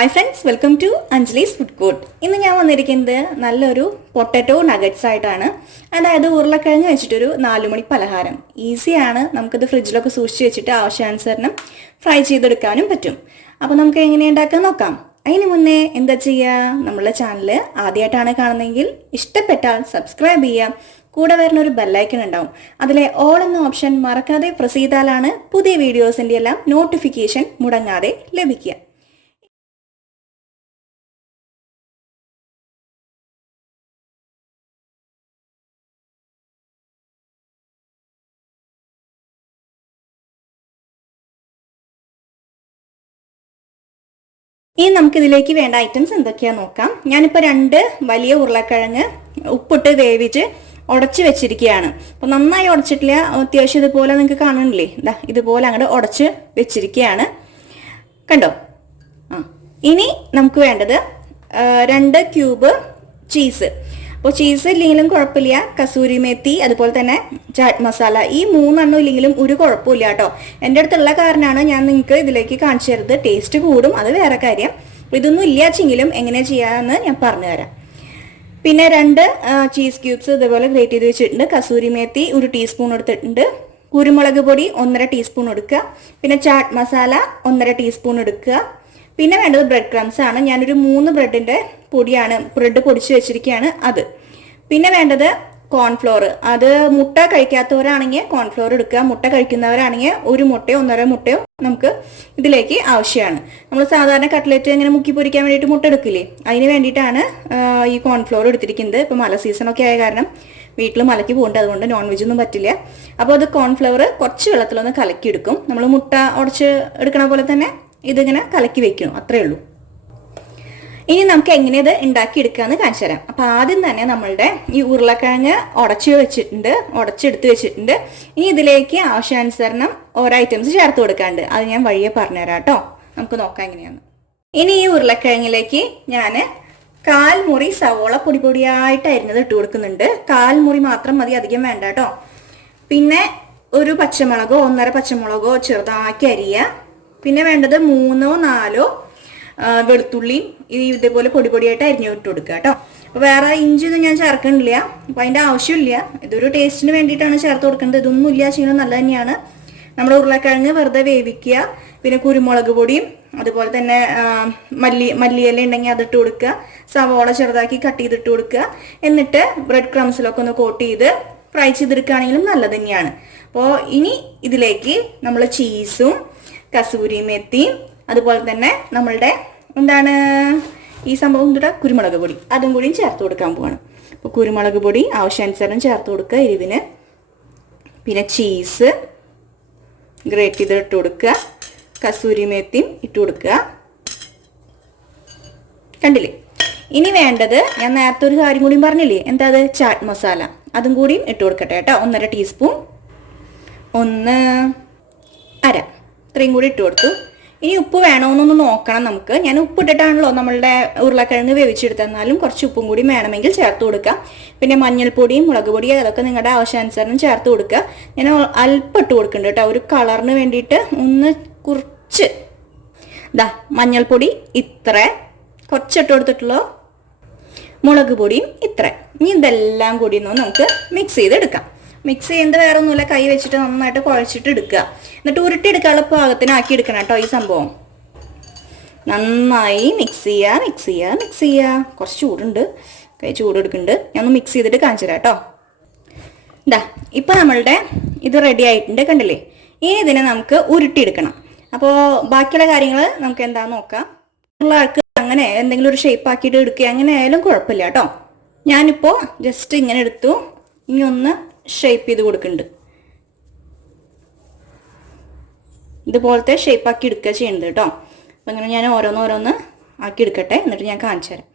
Hi friends, welcome to Anjali's Food Court. ഇന്ന് ഞാൻ വന്നിരിക്കുന്നത് നല്ലൊരു പൊട്ടറ്റോ നഗറ്റ്സ് ആയിട്ടാണ്. അതായത് ഉരുളക്കിഴങ്ങ് വെച്ചിട്ടൊരു 4 മണി പലഹാരം. ഈസിയാണ്, നമുക്കിത് ഫ്രിഡ്ജിലൊക്കെ സൂക്ഷിച്ച് വെച്ചിട്ട് ആവശ്യാനുസരണം ഫ്രൈ ചെയ്തെടുക്കാനും പറ്റും. അപ്പോൾ നമുക്ക് എങ്ങനെ ഉണ്ടാക്കാൻ നോക്കാം. അതിന് മുന്നേ എന്താ ചെയ്യുക, നമ്മളുടെ ചാനൽ ആദ്യമായിട്ടാണ് കാണുന്നതെങ്കിൽ ഇഷ്ടപ്പെട്ടാൽ സബ്സ്ക്രൈബ് ചെയ്യുക. കൂടെ വരുന്ന ഒരു ബെല്ലൈക്കൺ ഉണ്ടാവും, അതിലെ ഓൾ എന്ന ഓപ്ഷൻ മറക്കാതെ പ്രസ് ചെയ്താലാണ് പുതിയ വീഡിയോസിൻ്റെ എല്ലാം നോട്ടിഫിക്കേഷൻ മുടങ്ങാതെ ലഭിക്കുക. ഇനി നമുക്കിതിലേക്ക് വേണ്ട ഐറ്റംസ് എന്തൊക്കെയാണെന്ന് നോക്കാം. ഞാനിപ്പോൾ 2 വലിയ ഉരുളക്കിഴങ്ങ് ഉപ്പിട്ട് വേവിച്ച് ഉടച്ച് വെച്ചിരിക്കുകയാണ്. അപ്പോൾ നന്നായി ഉടച്ചിട്ടില്ല, അത്യാവശ്യം ഇതുപോലെ നിങ്ങൾക്ക് കാണുന്നില്ലേ, ഇതുപോലെ അങ്ങോട്ട് ഉടച്ച് വെച്ചിരിക്കുകയാണ്. കണ്ടോ? ഇനി നമുക്ക് വേണ്ടത് 2 ക്യൂബ് ചീസ്. അപ്പോൾ ചീസ് ഇല്ലെങ്കിലും കുഴപ്പമില്ല, കസൂരി മേത്തി അതുപോലെ തന്നെ ചാറ്റ് മസാല, ഈ 3 എണ്ണം ഇല്ലെങ്കിലും ഒരു കുഴപ്പമില്ല കേട്ടോ. എൻ്റെ അടുത്തുള്ള കാരണമാണ് ഞാൻ നിങ്ങൾക്ക് ഇതിലേക്ക് കാണിച്ചു തരുന്നത്. ടേസ്റ്റ് കൂടും, അത് വേറെ കാര്യം. ഇതൊന്നും ഇല്ലാച്ചെങ്കിലും എങ്ങനെ ചെയ്യാമെന്ന് ഞാൻ പറഞ്ഞുതരാം. പിന്നെ 2 ചീസ് ക്യൂബ്സ് ഇതുപോലെ ഗ്രേറ്റ് ചെയ്ത് വെച്ചിട്ടുണ്ട്. കസൂരി മേത്തി 1 ടീസ്പൂൺ എടുത്തിട്ടുണ്ട്. കുരുമുളക് പൊടി 1.5 ടീസ്പൂൺ എടുക്കുക. പിന്നെ ചാറ്റ് മസാല 1.5 ടീസ്പൂൺ എടുക്കുക. പിന്നെ വേണ്ടത് ബ്രെഡ് ക്രംസ് ആണ്. ഞാനൊരു 3 ബ്രെഡിൻ്റെ ബ്രെഡ് പൊടിച്ച് വെച്ചിരിക്കുകയാണ് അത്. പിന്നെ വേണ്ടത് കോൺഫ്ലോർ. അത് മുട്ട കഴിക്കാത്തവരാണെങ്കിൽ കോൺഫ്ലോർ എടുക്കുക, മുട്ട കഴിക്കുന്നവരാണെങ്കിൽ 1 മുട്ടയോ 1.5 മുട്ടയോ നമുക്ക് ഇതിലേക്ക് ആവശ്യമാണ്. നമ്മൾ സാധാരണ കട്ട്ലറ്റ് ഇങ്ങനെ മുക്കി പൊരിക്കാൻ വേണ്ടിയിട്ട് മുട്ട എടുക്കില്ലേ, അതിന് വേണ്ടിയിട്ടാണ് ഈ കോൺഫ്ലോർ എടുത്തിരിക്കുന്നത്. ഇപ്പോൾ മല സീസണൊക്കെ ആയ കാരണം വീട്ടിൽ മലയ്ക്ക് പോകുന്നുണ്ട്, അതുകൊണ്ട് നോൺ വെജ് ഒന്നും പറ്റില്ല. അപ്പോൾ അത് കോൺഫ്ലവർ കുറച്ച് വെള്ളത്തിലൊന്ന് കലക്കി എടുക്കും. നമ്മൾ മുട്ട ഉടച്ച് എടുക്കണ പോലെ തന്നെ ഇതിങ്ങനെ കലക്കി വെക്കണം, അത്രയേ ഉള്ളൂ. ഇനി നമുക്ക് എങ്ങനെ ഇത് ഉണ്ടാക്കിയെടുക്കാമെന്ന് കാണിച്ചു തരാം. അപ്പോൾ ആദ്യം തന്നെ നമ്മളുടെ ഈ ഉരുളക്കിഴങ്ങ് ഉടച്ചെടുത്ത് വെച്ചിട്ടുണ്ട്. ഇനി ഇതിലേക്ക് ആവശ്യാനുസരണം ഓരോ ഐറ്റംസ് ചേർത്ത് കൊടുക്കാണ്ട്, അത് ഞാൻ വഴിയെ പറഞ്ഞുതരാം കേട്ടോ. നമുക്ക് നോക്കാം എങ്ങനെയാണ്. ഇനി ഈ ഉരുളക്കിഴങ്ങിലേക്ക് ഞാൻ 1/4 മുറി സവോള പൊടിയായിട്ട് അരിഞ്ഞത് ഇട്ട് കൊടുക്കുന്നുണ്ട്. 1/4 മുറി മാത്രം മതി, അധികം വേണ്ട കേട്ടോ. പിന്നെ ഒരു പച്ചമുളകോ 1.5 പച്ചമുളകോ ചെറുതാക്കി അരിയുക. പിന്നെ വേണ്ടത് 3 4 വെളുത്തുള്ളിയും ഇതേപോലെ പൊടിയായിട്ട് അരിഞ്ഞു ഇട്ട് കൊടുക്കുക കേട്ടോ. അപ്പോൾ വേറെ ഇഞ്ചിയൊന്നും ഞാൻ ചേർക്കണില്ല, അപ്പോൾ അതിൻ്റെ ആവശ്യമില്ല. ഇതൊരു ടേസ്റ്റിന് വേണ്ടിയിട്ടാണ് ചേർത്ത് കൊടുക്കേണ്ടത്. ഇതൊന്നും ഇല്ല ചെയ്യുന്നത് നല്ല തന്നെയാണ്. നമ്മുടെ ഉരുളക്കിഴങ്ങ് വെറുതെ വേവിക്കുക. പിന്നെ കുരുമുളക് പൊടിയും അതുപോലെ തന്നെ മല്ലിയില ഉണ്ടെങ്കിൽ അതിട്ട് കൊടുക്കുക. സവോള ചെറുതാക്കി കട്ട് ചെയ്തിട്ട് കൊടുക്കുക. എന്നിട്ട് ബ്രെഡ് ക്രംസിലൊക്കെ ഒന്ന് കോട്ട് ചെയ്ത് ഫ്രൈ ചെയ്തെടുക്കുകയാണെങ്കിലും നല്ലത് തന്നെയാണ്. അപ്പോൾ ഇനി ഇതിലേക്ക് നമ്മൾ ചീസും കസൂരി മെത്തിയും അതുപോലെ തന്നെ നമ്മളുടെ ഈ സംഭവം കുരുമുളക് പൊടി അതും കൂടിയും ചേർത്ത് കൊടുക്കാൻ പോവാണ്. അപ്പോൾ കുരുമുളക് പൊടി ആവശ്യാനുസരണം ചേർത്ത് കൊടുക്കുക എരിവിന്. പിന്നെ ചീസ് ഗ്രേറ്റ് ചെയ്ത് ഇട്ട് കൊടുക്കുക. കസൂരി മേത്തിയും ഇട്ട് കൊടുക്കുക. കണ്ടില്ലേ? ഇനി വേണ്ടത് ഞാൻ നേരത്തെ ഒരു കാര്യം കൂടിയും പറഞ്ഞില്ലേ, എന്താ അത്, ചാറ്റ് മസാല, അതും കൂടിയും ഇട്ട് കൊടുക്കട്ടെ കേട്ടോ. 1.5 ടീസ്പൂൺ 1.5 ഇത്രയും കൂടി ഇട്ട് കൊടുത്തു. ഇനി ഉപ്പ് വേണമെന്നൊന്ന് നോക്കണം നമുക്ക്. ഞാൻ ഉപ്പിട്ടിട്ടാണല്ലോ നമ്മളുടെ ഉരുളക്കിഴങ്ങ് വേവിച്ചെടുത്ത്, എന്നാലും കുറച്ച് ഉപ്പും കൂടി വേണമെങ്കിൽ ചേർത്ത് കൊടുക്കുക. പിന്നെ മഞ്ഞൾപ്പൊടിയും മുളക് പൊടിയും അതൊക്കെ നിങ്ങളുടെ ആവശ്യാനുസരണം ചേർത്ത് കൊടുക്കുക. ഞാൻ അല്പം ഇട്ട് കൊടുക്കുന്നുണ്ട് കേട്ടോ, ഒരു കളറിന് വേണ്ടിയിട്ട് ഒന്ന് കുറച്ച്. മഞ്ഞൾപ്പൊടി ഇത്ര കുറച്ചിട്ട് കൊടുത്തിട്ടുള്ളൂ, മുളക് പൊടിയും ഇത്ര. ഇനി ഇതെല്ലാം കൂടി ഒന്ന് നമുക്ക് മിക്സ് ചെയ്തെടുക്കാം. മിക്സ് ചെയ്യുന്നത് വേറെ ഒന്നുമില്ല, കൈ വെച്ചിട്ട് നന്നായിട്ട് കുഴച്ചിട്ട് എടുക്കുക. എന്നിട്ട് ഉരുട്ടിയെടുക്കാനുള്ള പാകത്തിനാക്കി എടുക്കണം കേട്ടോ ഈ സംഭവം. നന്നായി മിക്സ് ചെയ്യുക. കുറച്ച് ചൂടുണ്ട്, കൈ ചൂടെടുക്കുന്നുണ്ട്. ഞാൻ ഒന്ന് മിക്സ് ചെയ്തിട്ട് കാണിച്ചു തരാം കേട്ടോ. ഇപ്പം നമ്മളുടെ ഇത് റെഡി ആയിട്ടുണ്ട്, കണ്ടില്ലേ? ഇനി ഇതിനെ നമുക്ക് ഉരുട്ടിയെടുക്കണം. അപ്പോൾ ബാക്കിയുള്ള കാര്യങ്ങൾ നമുക്ക് എന്താണെന്ന് നോക്കാം. ഉള്ള ആൾക്ക് അങ്ങനെ എന്തെങ്കിലും ഒരു ഷേപ്പ് ആക്കിയിട്ട് എടുക്കുക, അങ്ങനെ ആയാലും കുഴപ്പമില്ല കേട്ടോ. ഞാനിപ്പോൾ ജസ്റ്റ് ഇങ്ങനെ എടുത്തു, ഇനി ഒന്ന് ഷേപ്പ് ചെയ്ത് കൊടുക്കുന്നുണ്ട്. ഇതുപോലത്തെ ഷേപ്പ് ആക്കി എടുക്കുക ചെയ്യുന്നത് കേട്ടോ. അപ്പം ഇങ്ങനെ ഞാൻ ഓരോന്ന് ആക്കി എടുക്കട്ടെ, എന്നിട്ട് ഞാൻ കാണിച്ചു തരാം.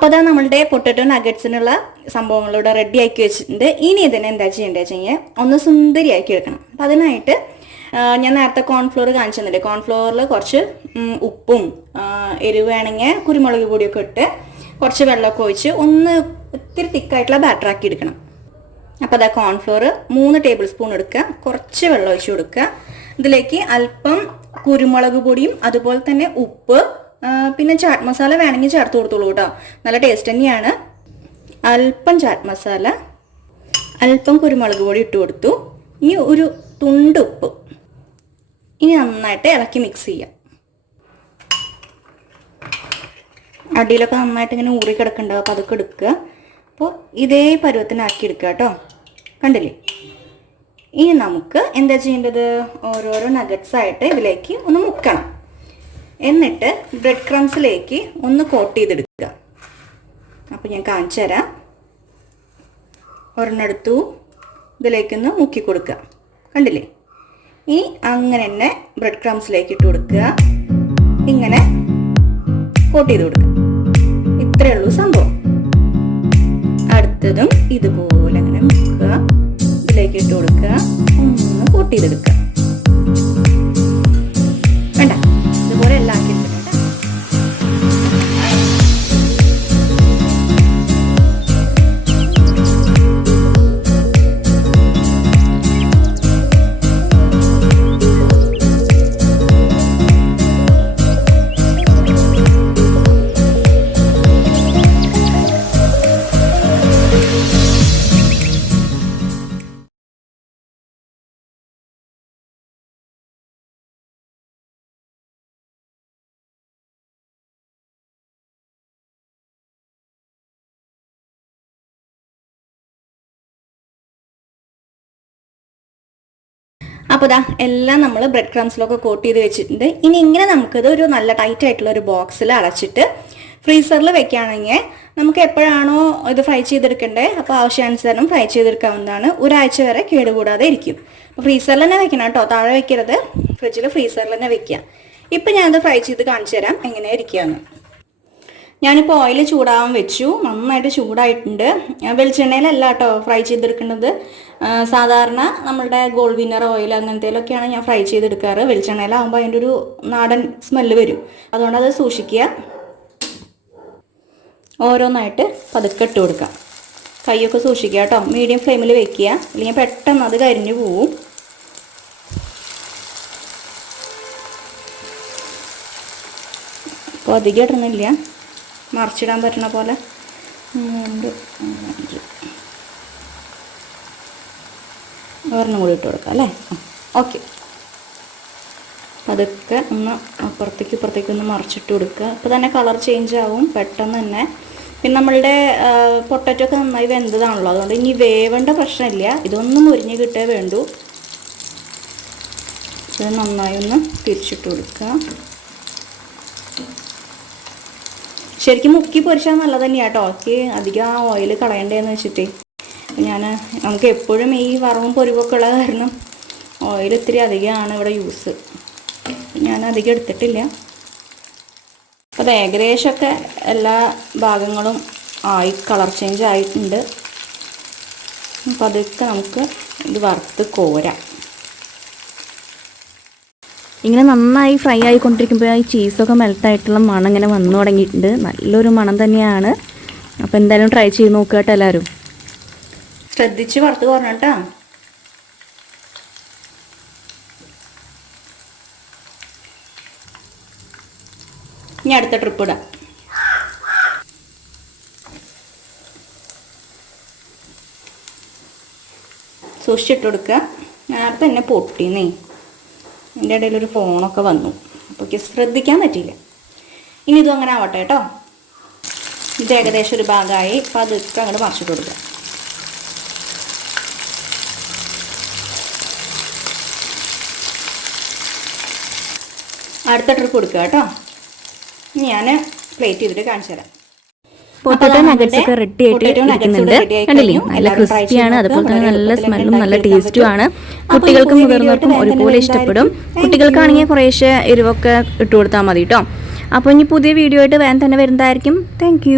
അപ്പോൾ അതാ നമ്മളുടെ പൊട്ടറ്റോ നഗറ്റ്സിനുള്ള സംഭവങ്ങളിവിടെ റെഡി ആക്കി വെച്ചിട്ടുണ്ട്. ഇനി ഇതിനെ എന്താ ചെയ്യേണ്ടത് വെച്ച് കഴിഞ്ഞാൽ ഒന്ന് സുന്ദരിയാക്കി എടുക്കണം. അപ്പം അതിനായിട്ട് ഞാൻ നേരത്തെ കോൺഫ്ലോർ കാണിച്ചു തന്നില്ലേ, കോൺഫ്ലോറിൽ കുറച്ച് ഉപ്പും എരിവ് വേണമെങ്കിൽ കുരുമുളക് പൊടിയൊക്കെ ഇട്ട് കുറച്ച് വെള്ളമൊക്കെ ഒഴിച്ച് ഒന്ന് ഒത്തിരി തിക്കായിട്ടുള്ള ബാറ്ററാക്കി എടുക്കണം. അപ്പോൾ അതാ കോൺഫ്ലോർ 3 ടേബിൾ സ്പൂൺ എടുക്കുക, കുറച്ച് വെള്ളം ഒഴിച്ച് കൊടുക്കുക. ഇതിലേക്ക് അല്പം കുരുമുളക് പൊടിയും അതുപോലെ തന്നെ ഉപ്പ്, പിന്നെ ചാറ്റ് മസാല വേണമെങ്കിൽ ചേർത്ത് കൊടുത്തോളൂ കേട്ടോ, നല്ല ടേസ്റ്റ് തന്നെയാണ്. അല്പം ചാറ്റ് മസാല, അല്പം കുരുമുളക് പൊടി ഇട്ട് കൊടുത്തു. ഇനി ഒരു തുണ്ട് ഉപ്പ്. ഇനി നന്നായിട്ട് ഇളക്കി മിക്സ് ചെയ്യാം. അടിയിലൊക്കെ നന്നായിട്ട് ഇങ്ങനെ ഊറി കിടക്കുന്നുണ്ടാവും, അപ്പോൾ അതൊക്കെ എടുക്കുക. അപ്പോൾ ഇതേ പരുവത്തിനാക്കി എടുക്കുക കേട്ടോ, കണ്ടില്ലേ. ഇനി നമുക്ക് എന്താ ചെയ്യേണ്ടത്, ഓരോരോ നഗറ്റ്സ് ആയിട്ട് ഇതിലേക്ക് ഒന്ന് മുക്കണം. എന്നിട്ട് ബ്രെഡ് ക്രംസിലേക്ക് ഒന്ന് കോട്ട് ചെയ്തെടുക്കുക. അപ്പോൾ ഞാൻ കാണിച്ചു തരാം. ഒരെണ്ണെടുത്തു, ഇതിലേക്കൊന്ന് മുക്കി കൊടുക്കുക, കണ്ടില്ലേ. ഇനി അങ്ങനെ തന്നെ ബ്രെഡ് ക്രംസിലേക്ക് ഇട്ട് കൊടുക്കുക, ഇങ്ങനെ കോട്ട് ചെയ്ത് കൊടുക്കുക. ഇത്രയേ ഉള്ളൂ സംഭവം. അടുത്തതും ഇതുപോലെ അങ്ങനെ മുക്കുക, ഇതിലേക്ക് ഇട്ട് കൊടുക്കുക, ഒന്ന് കോട്ട് ചെയ്തെടുക്കുക. വേണ്ട, ഇതുപോലെ എല്ലാം ആക്കി എടുത്തിട്ടുണ്ട്. അപ്പോൾ ഇതാ എല്ലാം നമ്മൾ ബ്രെഡ് ക്രംസിലൊക്കെ കോട്ട് ചെയ്ത് വെച്ചിട്ടുണ്ട്. ഇനി ഇങ്ങനെ നമുക്കിത് ഒരു നല്ല ടൈറ്റ് ആയിട്ടുള്ള ഒരു ബോക്സിൽ അടച്ചിട്ട് ഫ്രീസറിൽ വെക്കുകയാണെങ്കിൽ നമുക്ക് എപ്പോഴാണോ ഇത് ഫ്രൈ ചെയ്തെടുക്കേണ്ടത് അപ്പോൾ ആവശ്യാനുസരണം ഫ്രൈ ചെയ്തെടുക്കാവുന്നതാണ്. ഒരാഴ്ച വരെ കേടുകൂടാതെ ഇരിക്കും. അപ്പോൾ ഫ്രീസറിൽ തന്നെ വെക്കണം കേട്ടോ, താഴെ വെക്കരുത്, ഫ്രിഡ്ജിൽ ഫ്രീസറിൽ തന്നെ വെക്കുക. ഇപ്പം ഞാനത് ഫ്രൈ ചെയ്ത് കാണിച്ചു തരാം എങ്ങനെയാണ് ഇരിക്കുകയെന്ന്. ഞാനിപ്പോൾ ഓയിൽ ചൂടാവാൻ വെച്ചു, നന്നായിട്ട് ചൂടായിട്ടുണ്ട്. വെളിച്ചെണ്ണയിലല്ല കേട്ടോ ഫ്രൈ ചെയ്തെടുക്കുന്നത്, സാധാരണ നമ്മളുടെ ഗോൾഡ് വിന്നർ ഓയിൽ അങ്ങനത്തേലൊക്കെയാണ് ഞാൻ ഫ്രൈ ചെയ്തെടുക്കാറ്. വെളിച്ചെണ്ണയിലാവുമ്പോൾ അതിൻ്റെ ഒരു നാടൻ സ്മെല്ല് വരും, അതുകൊണ്ട് അത് സൂക്ഷിക്കുക. ഓരോന്നായിട്ട് പതുക്കെ ഇട്ട് കൊടുക്കാം, കൈയൊക്കെ സൂക്ഷിക്കുക കേട്ടോ, മീഡിയം ഫ്ലെയിമിൽ വെക്കുക, അല്ലെങ്കിൽ പെട്ടെന്ന് അത് കരിഞ്ഞു പോവും. അപ്പോൾ അധികം ഇടുന്നില്ല, മറിച്ചിടാൻ പറ്റുന്ന പോലെ 3, 5 ഒരെണ്ണം കൂടി ഇട്ട് കൊടുക്കാം അല്ലേ. ഓക്കെ, അതൊക്കെ ഒന്ന് അപ്പുറത്തേക്ക് ഒന്ന് മറിച്ചിട്ട് കൊടുക്കുക. അപ്പോൾ തന്നെ കളർ ചേഞ്ച് ആവും പെട്ടെന്ന് തന്നെ. പിന്നെ നമ്മളുടെ പൊട്ടറ്റോ ഒക്കെ നന്നായി വെന്തതാണല്ലോ, അതുകൊണ്ട് ഇനി വേവേണ്ട പ്രശ്നമില്ല, ഇതൊന്നും മുരിഞ്ഞ് കിട്ടേ വേണ്ടൂ. ഇത് നന്നായി ഒന്ന് തിരിച്ചിട്ട് കൊടുക്കുക. ശരിക്കും മുക്കി പൊരിച്ചാൽ നല്ലത് തന്നെയാണ് കേട്ടോ, എനിക്ക് അധികം ആ ഓയിൽ കളയണ്ടേന്ന് വെച്ചിട്ട് നമുക്ക് എപ്പോഴും ഈ വറവും പൊരിവൊക്കെ ഉള്ള കാരണം ഓയിൽ ഇത്തിരി അധികമാണ് ഇവിടെ യൂസ്, ഞാൻ അധികം എടുത്തിട്ടില്ല. അപ്പോൾ അത് ഏകദേശമൊക്കെ എല്ലാ ഭാഗങ്ങളും ആയി കളർ ചേഞ്ച് ആയിട്ടുണ്ട്. അപ്പോൾ അതൊക്കെ നമുക്ക് ഇത് വറുത്ത് കോരാം. ഇങ്ങനെ നന്നായി ഫ്രൈ ആയിക്കൊണ്ടിരിക്കുമ്പോൾ ഈ ചീസൊക്കെ മെൽട്ടായിട്ടുള്ള മണം ഇങ്ങനെ വന്നു തുടങ്ങിയിട്ടുണ്ട്, നല്ലൊരു മണം തന്നെയാണ്. അപ്പോൾ എന്തായാലും ട്രൈ ചെയ്ത് നോക്കുക കേട്ടോ എല്ലാവരും. ശ്രദ്ധിച്ച് വറുത്ത് കോരണം കേട്ടോ. ഇനി അടുത്ത ട്രിപ്പ് ഇടാം. സൂക്ഷിച്ചിട്ട് കൊടുക്കുക. നേരത്തെ തന്നെ പൊട്ടിന്നേ, എൻ്റെ ഇടയിലൊരു ഫോണൊക്കെ വന്നു, അപ്പോൾ ശ്രദ്ധിക്കാൻ പറ്റിയില്ല. ഇനി ഇതും അങ്ങനെ ആവട്ടെ കേട്ടോ. ഇത് ഏകദേശം ഒരു ഭാഗമായി, അപ്പോൾ അതൊക്കെ അങ്ങോട്ട് മറിച്ചിട്ട് കൊടുക്കുക. അടുത്ത ട്രിപ്പ് കൊടുക്കുക കേട്ടോ. ഞാൻ പ്ലേറ്റ് ചെയ്തിട്ട് കാണിച്ചു തരാം. പൊട്ടറ്റോ നഗറ്റ്സ് ഒക്കെ റെഡി ആയിട്ട് ഇരിക്കുന്നുണ്ട്, കണ്ടില്ലേ, നല്ല ക്രിസ്പിയാണ്, അതുപോലെ തന്നെ നല്ല സ്മെല്ലും നല്ല ടേസ്റ്റും ആണ്. കുട്ടികൾക്കും മുതിർന്നവർക്കും ഒരുപോലെ ഇഷ്ടപ്പെടും. കുട്ടികൾക്കാണെങ്കിൽ കുറേശ്ശെ എരിവൊക്കെ ഇട്ട് കൊടുത്താൽ മതി കേട്ടോ. അപ്പോൾ ഇനി പുതിയ വീഡിയോ ആയിട്ട് വേഗം തന്നെ വരുന്നതായിരിക്കും. താങ്ക്